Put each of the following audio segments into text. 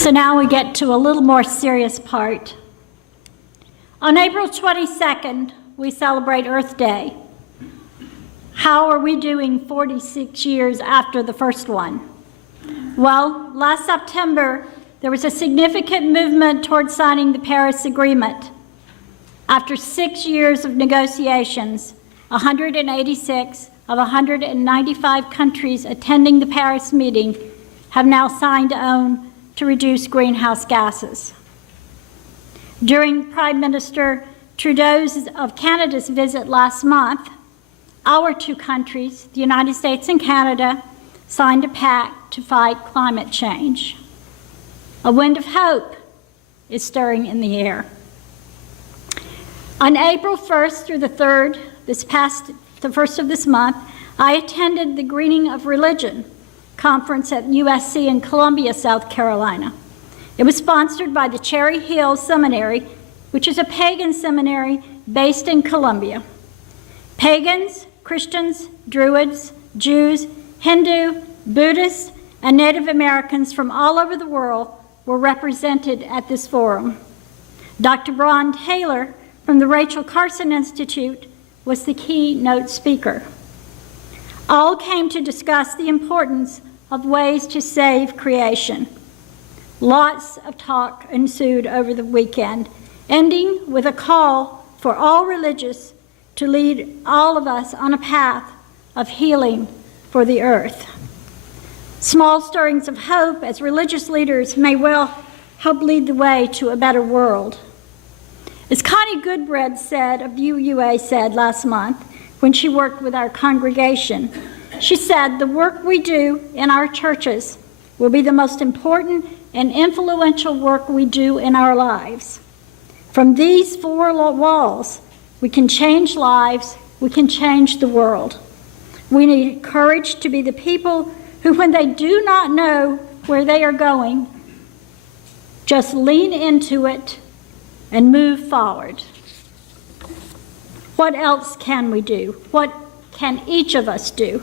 So now we get to a little more serious part. On April 22nd, we celebrate Earth Day. How are we doing 46 years after the first one? Well, last September, there was a significant movement toward signing the Paris Agreement. After 6 years of negotiations, 186 of 195 countries attending the Paris meeting have now signed on to reduce greenhouse gases. During Prime Minister Trudeau's of Canada's visit last month, our two countries, the United States and Canada, signed a pact to fight climate change. A wind of hope is stirring in the air. On April 1st through the 3rd, the first of this month, I attended the Greening of Religion conference at USC in Columbia, South Carolina. It was sponsored by the Cherry Hill Seminary, which is a pagan seminary based in Columbia. Pagans, Christians, Druids, Jews, Hindu, Buddhists, and Native Americans from all over the world were represented at this forum. Dr. Braun Taylor from the Rachel Carson Institute was the keynote speaker. All came to discuss the importance of ways to save creation. Lots of talk ensued over the weekend, ending with a call for all religious to lead all of us on a path of healing for the earth. Small stirrings of hope as religious leaders may well help lead the way to a better world. As Connie Goodbread said of UUA said last month when she worked with our congregation, she said, "The work we do in our churches will be the most important and influential work we do in our lives. From these four walls, we can change lives, we can change the world. We need courage to be the people who, when they do not know where they are going, just lean into it and move forward." What else can we do? What can each of us do?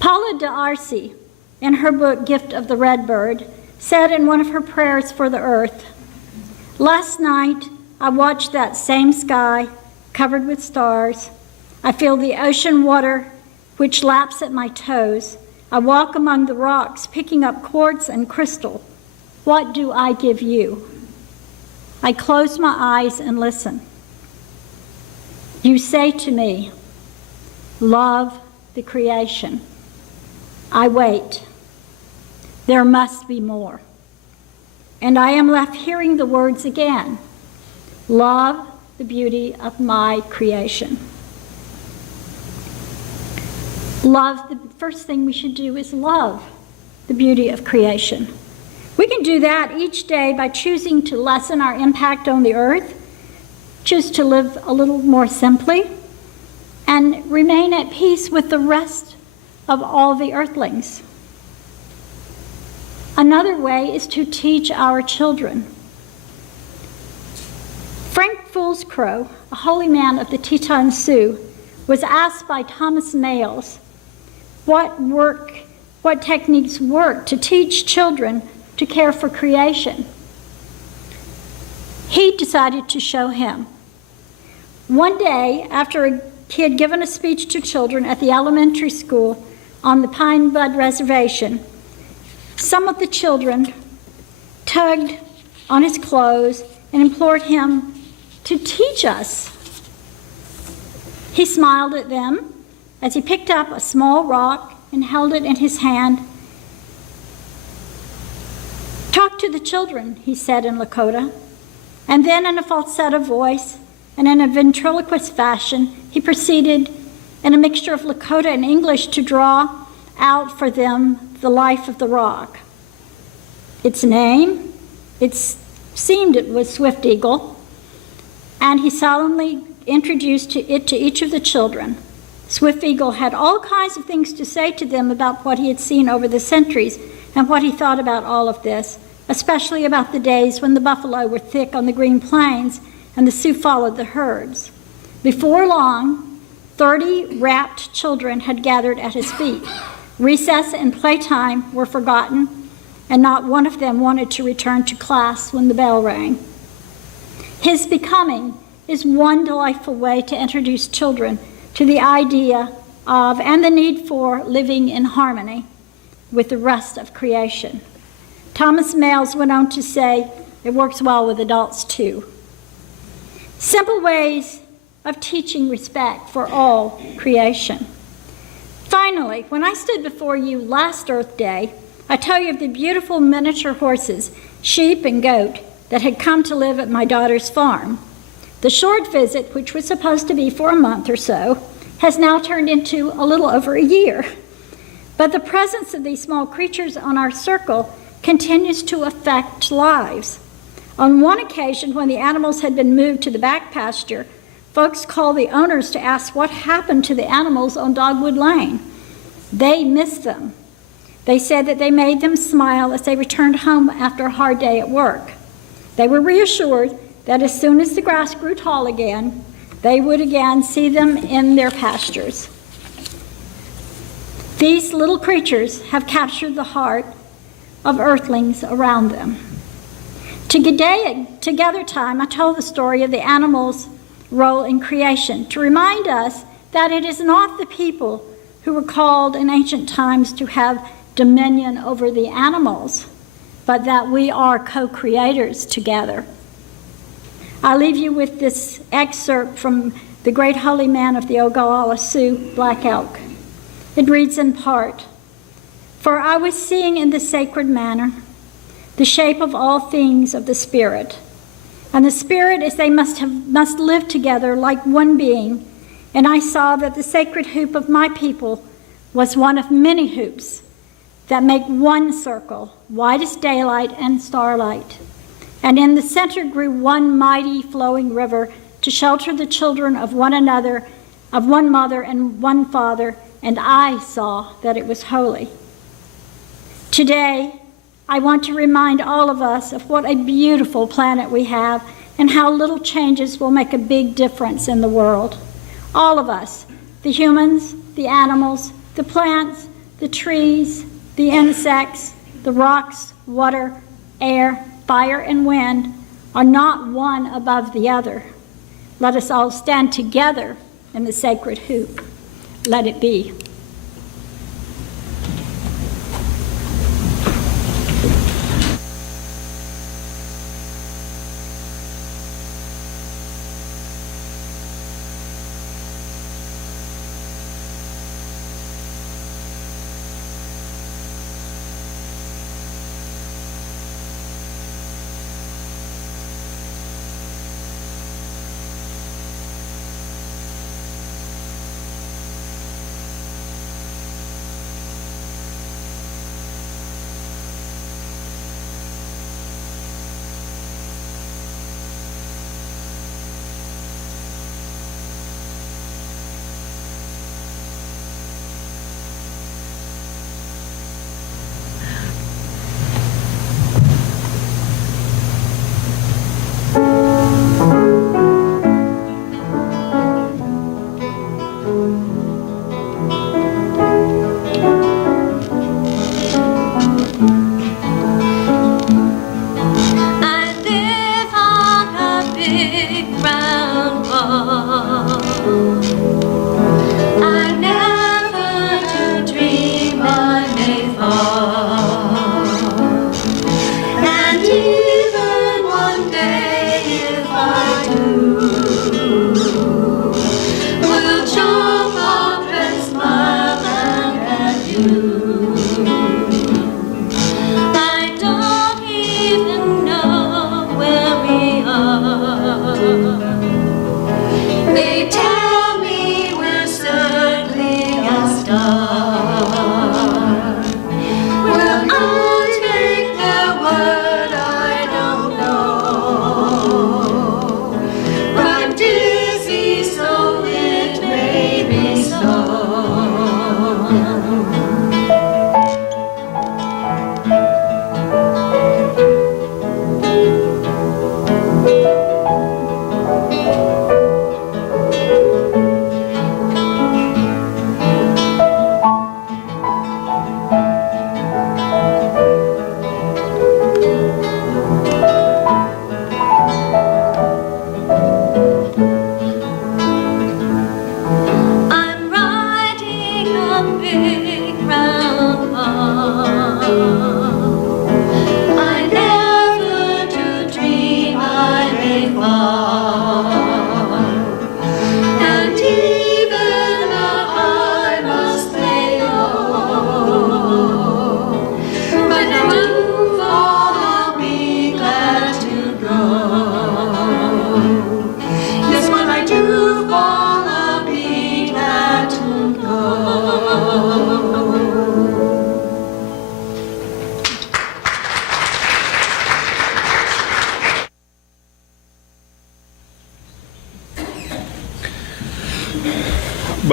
Paula D'Arcy, in her book, Gift of the Red Bird, said in one of her prayers for the earth, "Last night, I watched that same sky covered with stars. I feel the ocean water which laps at my toes. I walk among the rocks, picking up quartz and crystal. What do I give you? I close my eyes and listen. You say to me, love the creation. I wait. There must be more. And I am left hearing the words again. Love the beauty of my creation." The first thing we should do is love the beauty of creation. We can do that each day by choosing to lessen our impact on the earth, choose to live a little more simply, and remain at peace with the rest of all the earthlings. Another way is to teach our children. Frank Proulx, a holy man of the Teton Sioux, was asked by Thomas Males what techniques work to teach children to care for creation. He decided to show him. One day, after he had given a speech to children at the elementary school on the Pine Bud Reservation, some of the children tugged on his clothes and implored him to teach us. He smiled at them as he picked up a small rock and held it in his hand. "Talk to the children," he said in Lakota. And then in a falsetto voice and in a ventriloquist fashion, he proceeded in a mixture of Lakota and English to draw out for them the life of the rock. Its name, it seemed it was Swift Eagle, and he solemnly introduced it to each of the children. Swift Eagle had all kinds of things to say to them about what he had seen over the centuries and what he thought about all of this, especially about the days when the buffalo were thick on the green plains and the Sioux followed the herds. Before long, 30 rapt children had gathered at his feet. Recess and playtime were forgotten, and not one of them wanted to return to class when the bell rang. His becoming is one delightful way to introduce children to the idea of and the need for living in harmony with the rest of creation. Thomas Males went on to say, it works well with adults too. Simple ways of teaching respect for all creation. Finally, when I stood before you last Earth Day, I tell you of the beautiful miniature horses, sheep and goat that had come to live at my daughter's farm. The short visit, which was supposed to be for a month or so, has now turned into a little over a year. But the presence of these small creatures on our circle continues to affect lives. On one occasion, when the animals had been moved to the back pasture, folks called the owners to ask what happened to the animals on Dogwood Lane. They missed them. They said that they made them smile as they returned home after a hard day at work. They were reassured that as soon as the grass grew tall again, they would again see them in their pastures. These little creatures have captured the heart of earthlings around them. Together time, I told the story of the animals' role in creation to remind us that it is not the people who were called in ancient times to have dominion over the animals, but that we are co-creators together. I leave you with this excerpt from the great holy man of the Ogallala Sioux, Black Elk. It reads in part, "For I was seeing in the sacred manner the shape of all things of the Spirit, and the Spirit as they must live together like one being, and I saw that the sacred hoop of my people was one of many hoops that make one circle, white as daylight and starlight. And in the center grew one mighty flowing river to shelter the children of one another, of one mother and one father, and I saw that it was holy." Today, I want to remind all of us of what a beautiful planet we have and how little changes will make a big difference in the world. All of us, the humans, the animals, the plants, the trees, the insects, the rocks, water, air, fire, and wind are not one above the other. Let us all stand together in the sacred hoop. Let it be.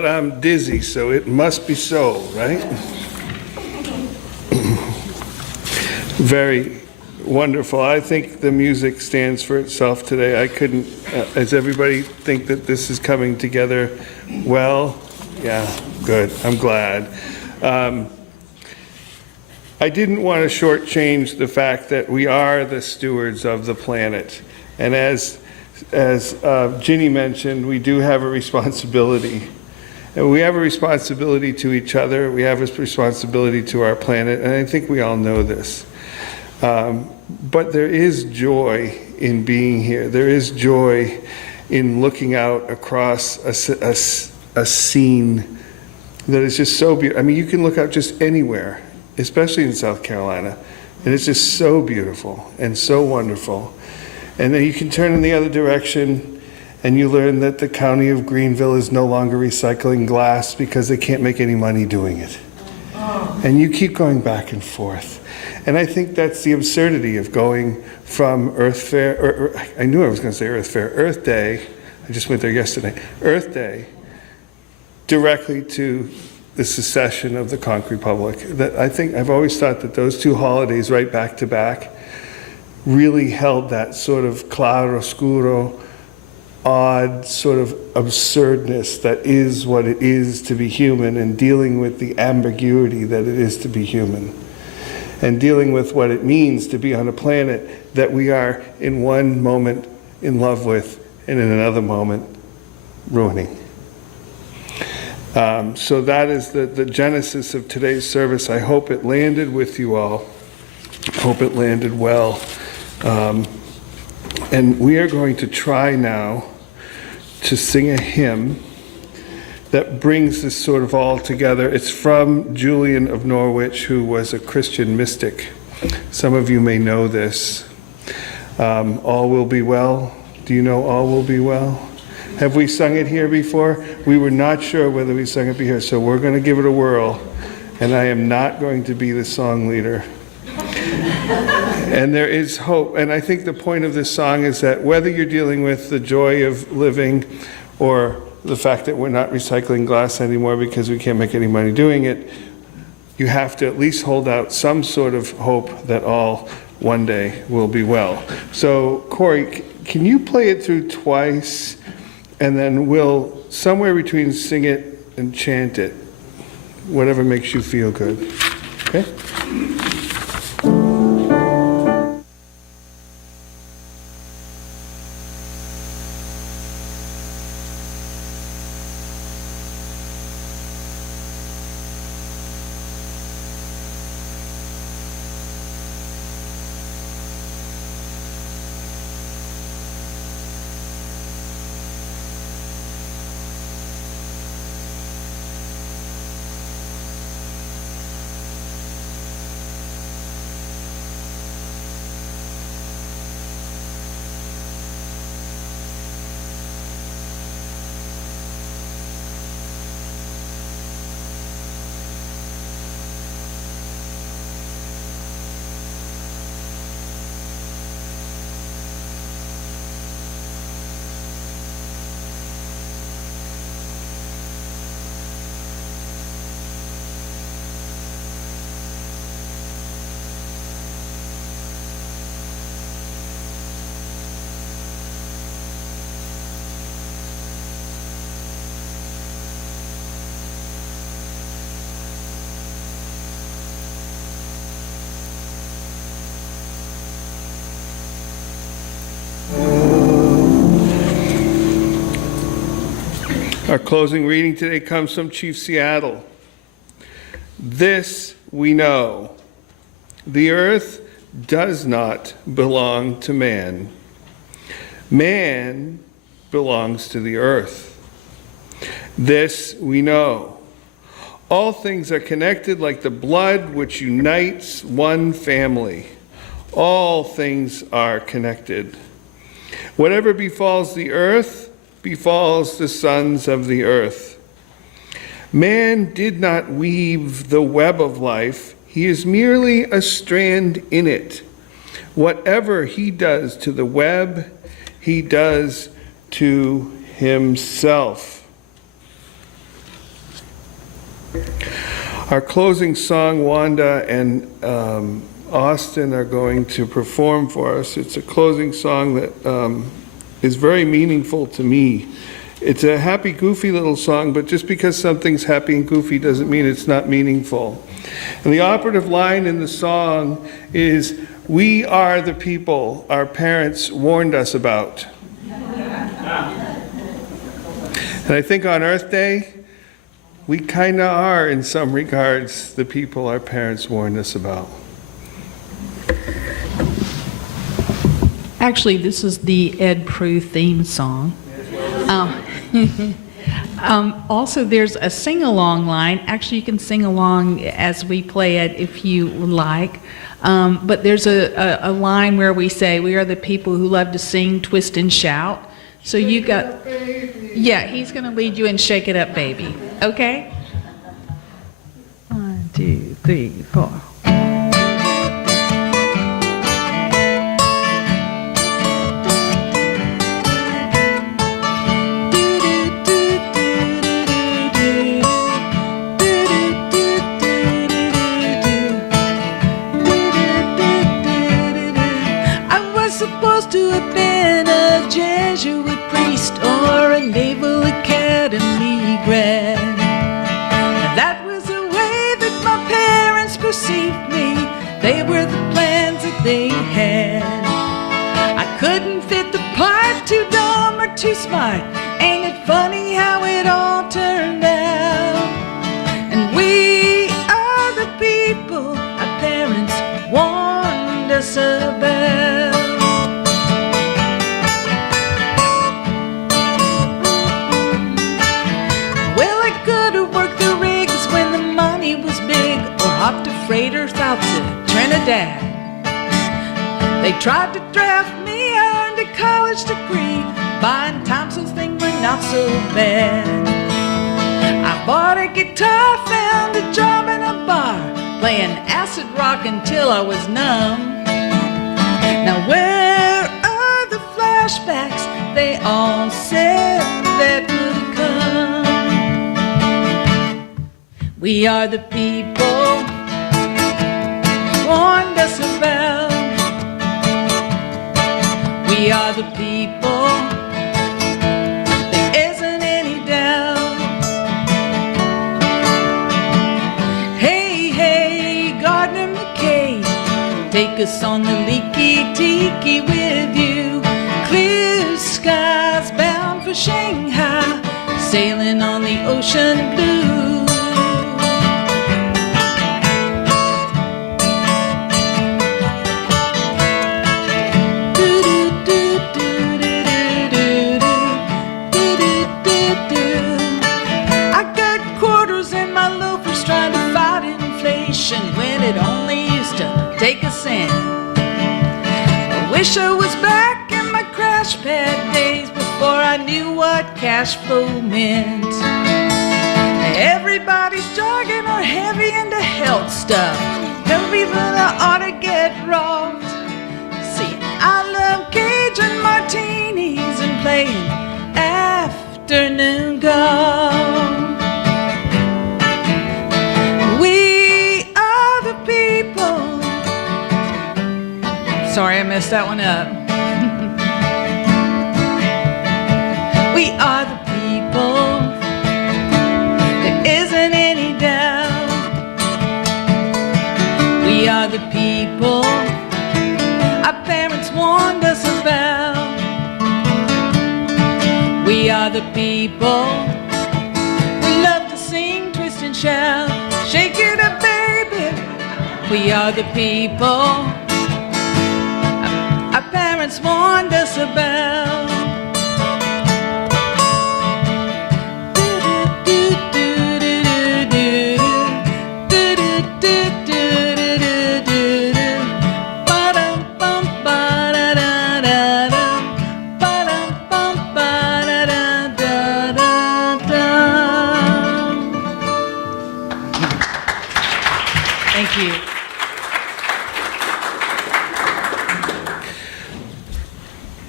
but I'm dizzy, so it must be so, right? Very wonderful. I think the music stands for itself today. I couldn't, does everybody think that this is coming together well? Yeah, good. I'm glad. I didn't want to shortchange the fact that we are the stewards of the planet. And as Ginny mentioned, we do have a responsibility. And we have a responsibility to each other. We have a responsibility to our planet. And I think we all know this. But there is joy in being here. There is joy in looking out across a scene that is just so beautiful. I mean, you can look out just anywhere, especially in South Carolina, and it's just so beautiful and so wonderful. And then you can turn in the other direction and you learn that the county of Greenville is no longer recycling glass because they can't make any money doing it. And you keep going back and forth. And I think that's the absurdity of going from Earth Fair, I knew I was going to say Earth Fair, Earth Day, I just went there yesterday, Earth Day, directly to the secession of the Conch Republic. That I think, I've always thought that those two holidays right back to back really held that sort of claroscuro, odd sort of absurdness that is what it is to be human, and dealing with the ambiguity that it is to be human, and dealing with what it means to be on a planet that we are in one moment in love with and in another moment ruining. So that is the genesis of today's service. I hope it landed with you all. I hope it landed well. And we are going to try now to sing a hymn that brings this sort of all together. It's from Julian of Norwich, who was a Christian mystic. Some of you may know this. All Will Be Well. Do you know All Will Be Well? Have we sung it here before? We were not sure whether we sung it here, so we're going to give it a whirl. And I am not going to be the song leader. And there is hope. And I think the point of this song is that whether you're dealing with the joy of living or the fact that we're not recycling glass anymore because we can't make any money doing it, you have to at least hold out some sort of hope that all one day will be well. So, Corey, can you play it through twice, and then we'll somewhere between sing it and chant it, whatever makes you feel good. Okay? Our closing reading today comes from Chief Seattle. This we know: the earth does not belong to man. Man belongs to the earth. This we know: all things are connected like the blood which unites one family. All things are connected. Whatever befalls the earth befalls the sons of the earth. Man did not weave the web of life. He is merely a strand in it. Whatever he does to the web, he does to himself. Our closing song, Wanda and Austin are going to perform for us. It's a closing song that is very meaningful to me. It's a happy, goofy little song, but just because something's happy and goofy doesn't mean it's not meaningful. And the operative line in the song is, "We are the people our parents warned us about." And I think on Earth Day, we kind of are, in some regards, the people our parents warned us about. Actually, this is the Ed Proulx theme song. Also, there's a sing-along line. Actually, you can sing along as we play it if you like. But there's a line where we say, "We are the people who love to sing, twist, and shout." So you got, yeah, he's going to lead you in Shake It Up, Baby. Okay? 1, 2, 3, 4. They were the plans that they had. I couldn't fit the part, too dumb or too smart. Ain't it funny how it all turned out? And we are the people our parents warned us about. Well, I could have worked the rigs when the money was big, or hopped a freighter south to Trinidad. They tried to draft me, I earned a college degree, buying time so things were not so bad. I bought a guitar, found a job in a bar, playing acid rock until I was numb. Now where are the flashbacks they all said that would come? We are the people warned us about. We are the people, there isn't any doubt. Hey, hey, Gardner McKay, take us on the leaky tiki with you. Clear skies bound for Shanghai, sailing on the ocean blue. When it only used to take a cent. I wish I was back in my crash pad days before I knew what cash flow meant. Everybody's jogging or heavy into health stuff. Tell people I ought to get robbed. See, I love Cajun martinis and playing afternoon golf. Sorry, I messed that one up. We are the people, there isn't any doubt. We are the people our parents warned us about. We are the people we love to sing, twist and shout. Shake it up, baby. We are the people our parents warned us about. Thank you.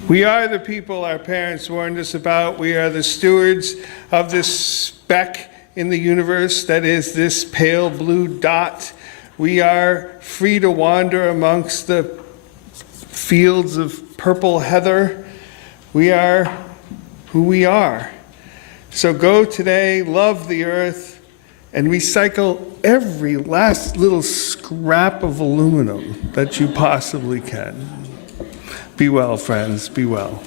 We are the people our parents warned us about. We are the stewards of this speck in the universe that is this pale blue dot. We are free to wander amongst the fields of purple heather. We are who we are. So go today, love the earth, and recycle every last little scrap of aluminum that you possibly can. Be well, friends, be well.